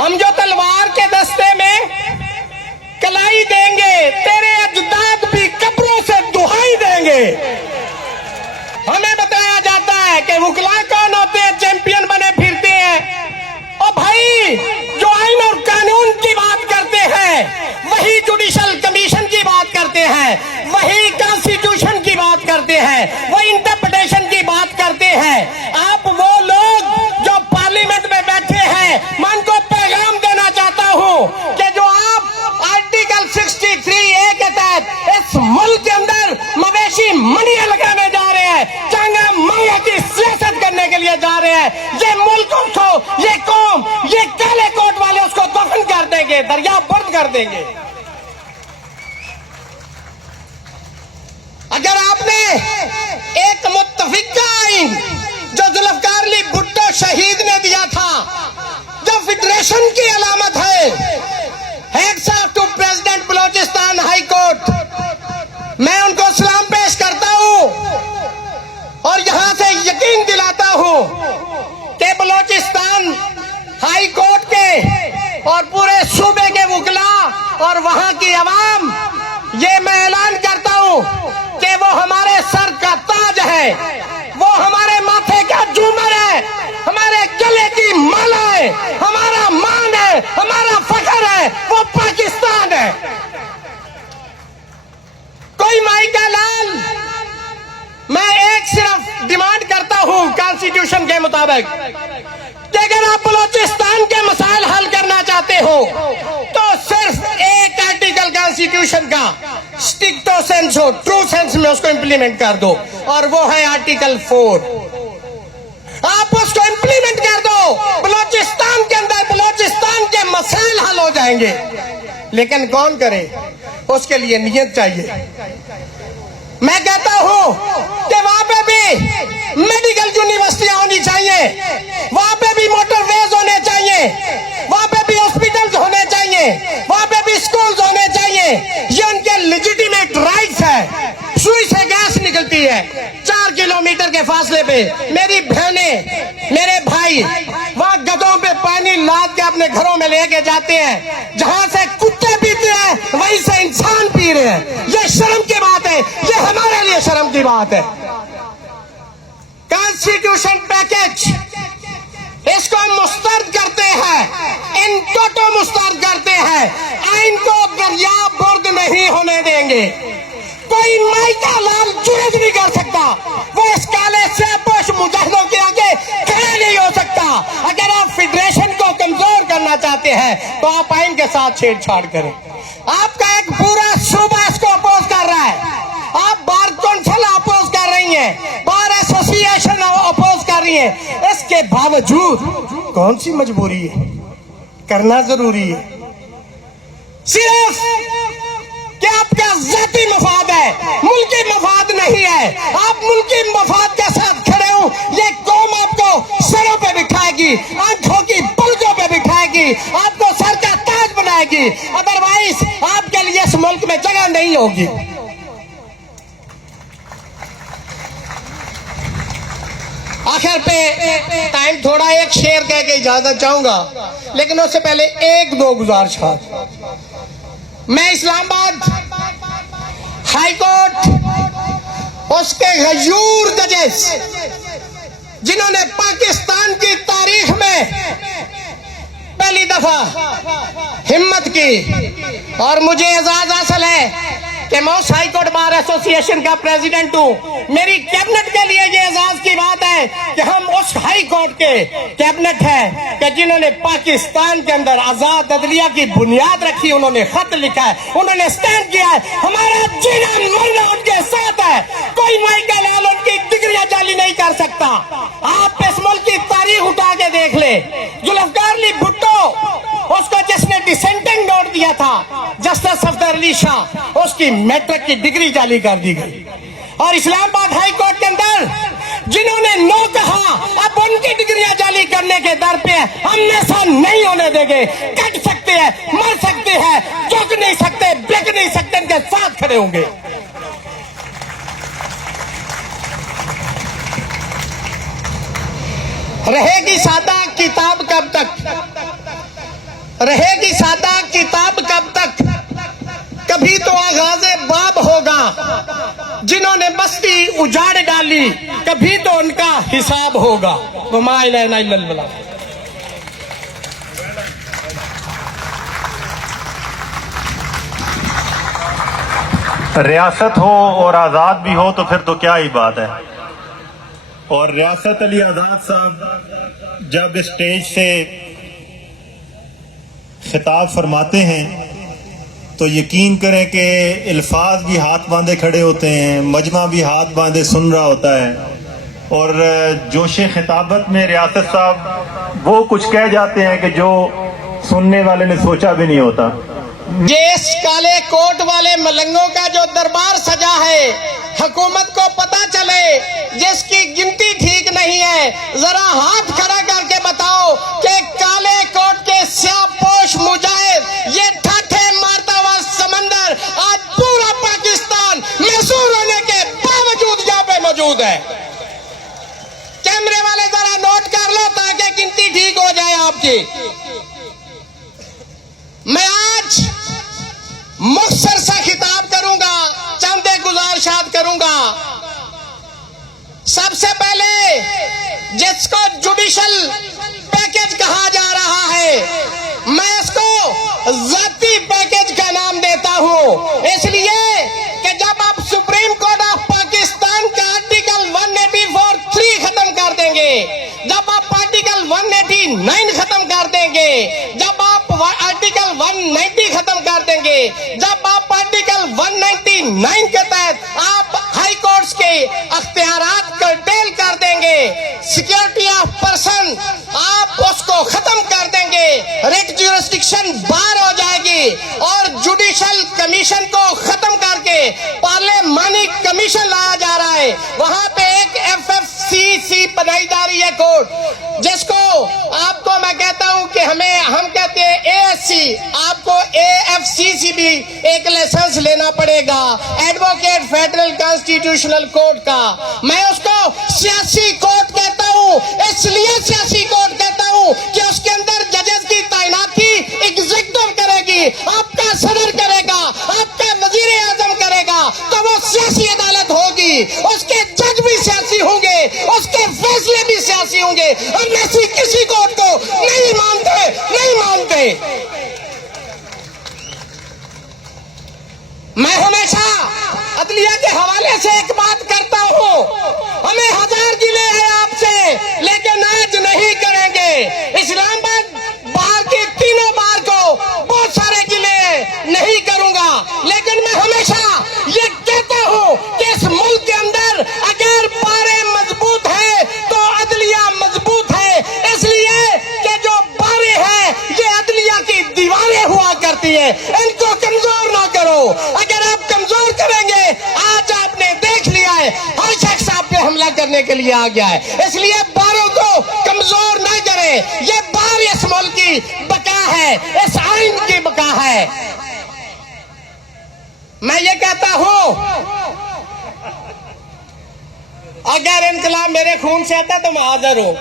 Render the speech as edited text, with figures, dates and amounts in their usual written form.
हम जो तलवार के दस्ते में कलाई देंगे, तेरे अजदाद भी कब्रों से दुहाई देंगे। हमें बताया जाता है कि वकला कौन होते हैं, चैंपियन बने फिरते हैं। और भाई जो आइन और कानून की बात करते हैं, वही जुडिशल कमीशन की बात करते हैं, वही कॉन्स्टिट्यूशन की बात करते हैं, वही इंटरप्रिटेशन की बात करते हैं। आप वो लोग जो पार्लियामेंट में बैठे हैं, मैं उनको पैगाम देना चाहता हूं कि जो आप आर्टिकल 63A के तहत इस मुल्क के अंदर मवेशी मनिया लगाने जा रहे हैं, चांगा मांगा की सियासत करने के लिए जा रहे हैं, ये मुल्क उसको, ये कौम, ये काले कोट वाले उसको दफन कर देंगे, दरिया बंद कर देंगे। अगर आपने एक मुत्तफिका आइन जो जुल्फकार अली भुट्टो शहीद ने दिया था, जो फेडरेशन की अलामत है, heads to president Balochistan high court, मैं उनको सलाम पेश करता हूं और यहां से यकीन दिलाता हूं कि बलोचिस्तान हाई कोर्ट के और पूरे सूबे के वकला और वहां की अवाम, ये मैं ऐलान करता हूं कि वो हमारे सर का ताज है, वो हमारे माथे का झूमर है, हमारे गले की माला है, हमारा मान है, हमारा फख्र है, वो पाकिस्तान है। कोई माई का लाल, मैं एक सिर्फ डिमांड करता हूं कॉन्स्टिट्यूशन के मुताबिक कि अगर आप बलोचिस्तान के मसाइल हल करना चाहते हो तो सिर्फ एक आर्टिकल कॉन्स्टिट्यूशन का स्टिक टू सेंस हो, ट्रू सेंस में उसको इंप्लीमेंट कर दो, और वो है आर्टिकल 4। आप उसको इंप्लीमेंट कर दो, बलोचिस्तान के अंदर बलोचिस्तान के मसाइल हल हो जाएंगे। लेकिन कौन करे, उसके लिए नियत चाहिए। मैं कहता हूं कि वहां पे भी मेडिकल यूनिवर्सिटियां होनी चाहिए, वहां पे भी मोटरवेज होने चाहिए, वहां पे भी हॉस्पिटल्स होने चाहिए, वहां पे भी स्कूल्स होने चाहिए। ये उनके लेजिटिमेट राइट्स है। सुई से गैस निकलती है 4 किलोमीटर के फासले पे, मेरी बहनें, मेरे भाई वहां गधों पे पानी लाद के अपने घरों में लेके जाते हैं। जहां से कुत्ते पीते हैं वहीं से इंसान पी रहे हैं। ये शर्म की बात है, ये हमारे लिए शर्म की बात है। कॉन्स्टिट्यूशन पैकेज, इसको हम मुस्तरद करते हैं, इन टोटो मुस्तरद करते हैं। आइन को दरिया बुर्द नहीं होने देंगे। कोई माई का लाल जुर्म नहीं कर सकता, वो इस काले से पोश मुजाहिदों के आगे खड़ा नहीं हो सकता। अगर आप फेडरेशन को कमजोर करना चाहते हैं तो आप आइन के साथ छेड़छाड़ करें। आपका एक पूरा सूबा इसको अपोज कर रहा है, आप बार काउंसिल अपोज कर रही हैं, बार एसोसिएशन अपोज कर रही हैं। इसके बावजूद कौन सी मजबूरी है, करना जरूरी है। सिर्फ कि आपका जाती मफाद है, मुल्की मफाद नहीं है। आप मुल्की मफाद के साथ खड़े हो, ये कौम आपको सरों पे बिठाएगी, आंखों की पलकों पे बिठाएगी, आपको सर का ताज बनाएगी। अदरवाइज आपके लिए इस मुल्क में जगह नहीं होगी। आखिर पे टाइम थोड़ा, एक शेर कह के इजाजत चाहूंगा, लेकिन उससे पहले एक दो गुजारिशात। मैं इस्लामाबाद हाई कोर्ट, उसके गयूर जजेस जिन्होंने पाकिस्तान की तारीख में पहली दफा हिम्मत की, और मुझे एजाज हासिल है कि मैं उस हाई कोर्ट बार एसोसिएशन का प्रेसिडेंट हूं। मेरी कैबिनेट के लिए ये एजाज की बात है कि हम उस हाई कोर्ट के कैबिनेट है कि जिन्होंने पाकिस्तान के अंदर आजाद अदलिया की बुनियाद रखी, उन्होंने खत लिखा है, उन्होंने स्टैंड किया है। हमारा जीना मरना उनके साथ है। कोई माई का लाल उनकी डिग्रियां जाली नहीं कर सकता। आप इस मुल्क की तारीख उठा के देख ले, जुल्फकार अली भुट्टो, उसको जिसने डिसेंटिंग नोट दिया था जस्टिस सफदर अली शाह, उसकी मैट्रिक की डिग्री जाली कर दी गई। और इस्लामाबाद हाई कोर्ट के अंदर जिन्होंने नो कहा, अब उनकी डिग्रियां जाली करने के दर पे हम ऐसा नहीं होने देंगे। कट सकते हैं, मर सकते हैं, झुक नहीं सकते, बिक नहीं सकते, इनके साथ खड़े होंगे। रहेगी सादा किताब कब तक, रहेगी सादा किताब कब तक, कभी तो आगाज़े बाब होगा। जिन्होंने बस्ती उजाड़ डाली, कभी तो उनका हिसाब होगा। वमा इलैना इल्लल बलाग। रियासत हो और आज़ाद भी हो तो फिर तो क्या ही बात है। और रियासत अली आज़ाद साहब जब स्टेज से खिताब फरमाते हैं तो यकीन करें कि अल्फाज भी हाथ बांधे खड़े होते हैं, मजमा भी हाथ बांधे सुन रहा होता है। और जोशे खिताबत में रियासत साहब वो कुछ कह जाते हैं कि जो सुनने वाले ने सोचा भी नहीं होता। जिस काले कोट वाले मलंगों का जो दरबार सजा है, हुकूमत को पता चले जिसकी गिनती ठीक नहीं है, जरा हाथ खड़ा करके बताओ कि काले कोट के स्याहपोश मुजाहिद, ये ठाठे मारता हुआ समंदर आज पूरा पाकिस्तान महसूर होने के बावजूद यहाँ पे मौजूद है। कैमरे वाले जरा नोट कर लो ताकि गिनती ठीक हो जाए आपकी। मैं आज मुख्तसर सा खिताब करूंगा, चंद गुजारिशात करूंगा। सबसे पहले जिसको जुडिशल पैकेज कहा जा रहा है, मैं इसको जाती पैकेज का नाम देता हूं, इसलिए कि जब आप सुप्रीम कोर्ट ऑफ पाकिस्तान का आर्टिकल 184(3) खत्म कर देंगे, जब आप आर्टिकल 189 खत्म कर देंगे, जब आप आर्टिकल 190 खत्म कर देंगे, जब आप आर्टिकल 199 के तहत आप हाई कोर्ट्स के अख्तियारात कर्टेल कर देंगे, सिक्योरिटी ऑफ पर्सन आप उसको खत्म कर देंगे, रिट ज्यूरिसडिक्शन बार हो जाएगी और जुडिशल कमीशन को खत्म करके पार्लियामानी कमीशन लाया जा रहा है। वहां पे एक FFCC बनाई जा रही है कोर्ट, जिसको आपको मैं कहता हूं कि हम कहते हैं ASC, आपको AFCC भी एक लाइसेंस लेना पड़ेगा, एडवोकेट फेडरल कॉन्स्टिट्यूशनल कोर्ट का। मैं उसको सियासी कोर्ट कहता हूं, इसलिए सियासी कोर्ट कहता हूं कि उसके अंदर जजेस की तैनाती एग्जीक्यूटिव करेगी, आपका सदर करेगा, आपका वजीर आजम करेगा, तो वो सियासी अदालत होगी, उसके जज भी सियासी होंगे, उसके फैसले भी सियासी होंगे। हम ऐसी किसी कोर्ट को नहीं मानते, नहीं मानते। मैं हमेशा अदलिया के हवाले से एक बात करता हूं, हमें 1000 गिले हैं आपसे, लेकिन आज नहीं करेंगे। इस्लामाबाद बाहर की तीनों बार को बहुत सारे गिले नहीं करूंगा, लेकिन मैं हमेशा ये कहता हूं कि इस मुल्क के अंदर अगर बारे मजबूत है तो अदलिया मजबूत है, इसलिए कि जो बारे हैं ये अदलिया की दीवारें हुआ करती है, इनको कमजोर ना करो। अगर आप कमजोर करेंगे, आज आपने देख लिया है हर शख्स आप पे हमला करने के लिए आ गया है, इसलिए बारों को कमजोर नहीं करें। ये बार इस मुल्क की बका है, इस आइन की बका है। मैं ये कहता हूं अगर इनकलाब मेरे खून से आता तो मैं हाजिर हूं,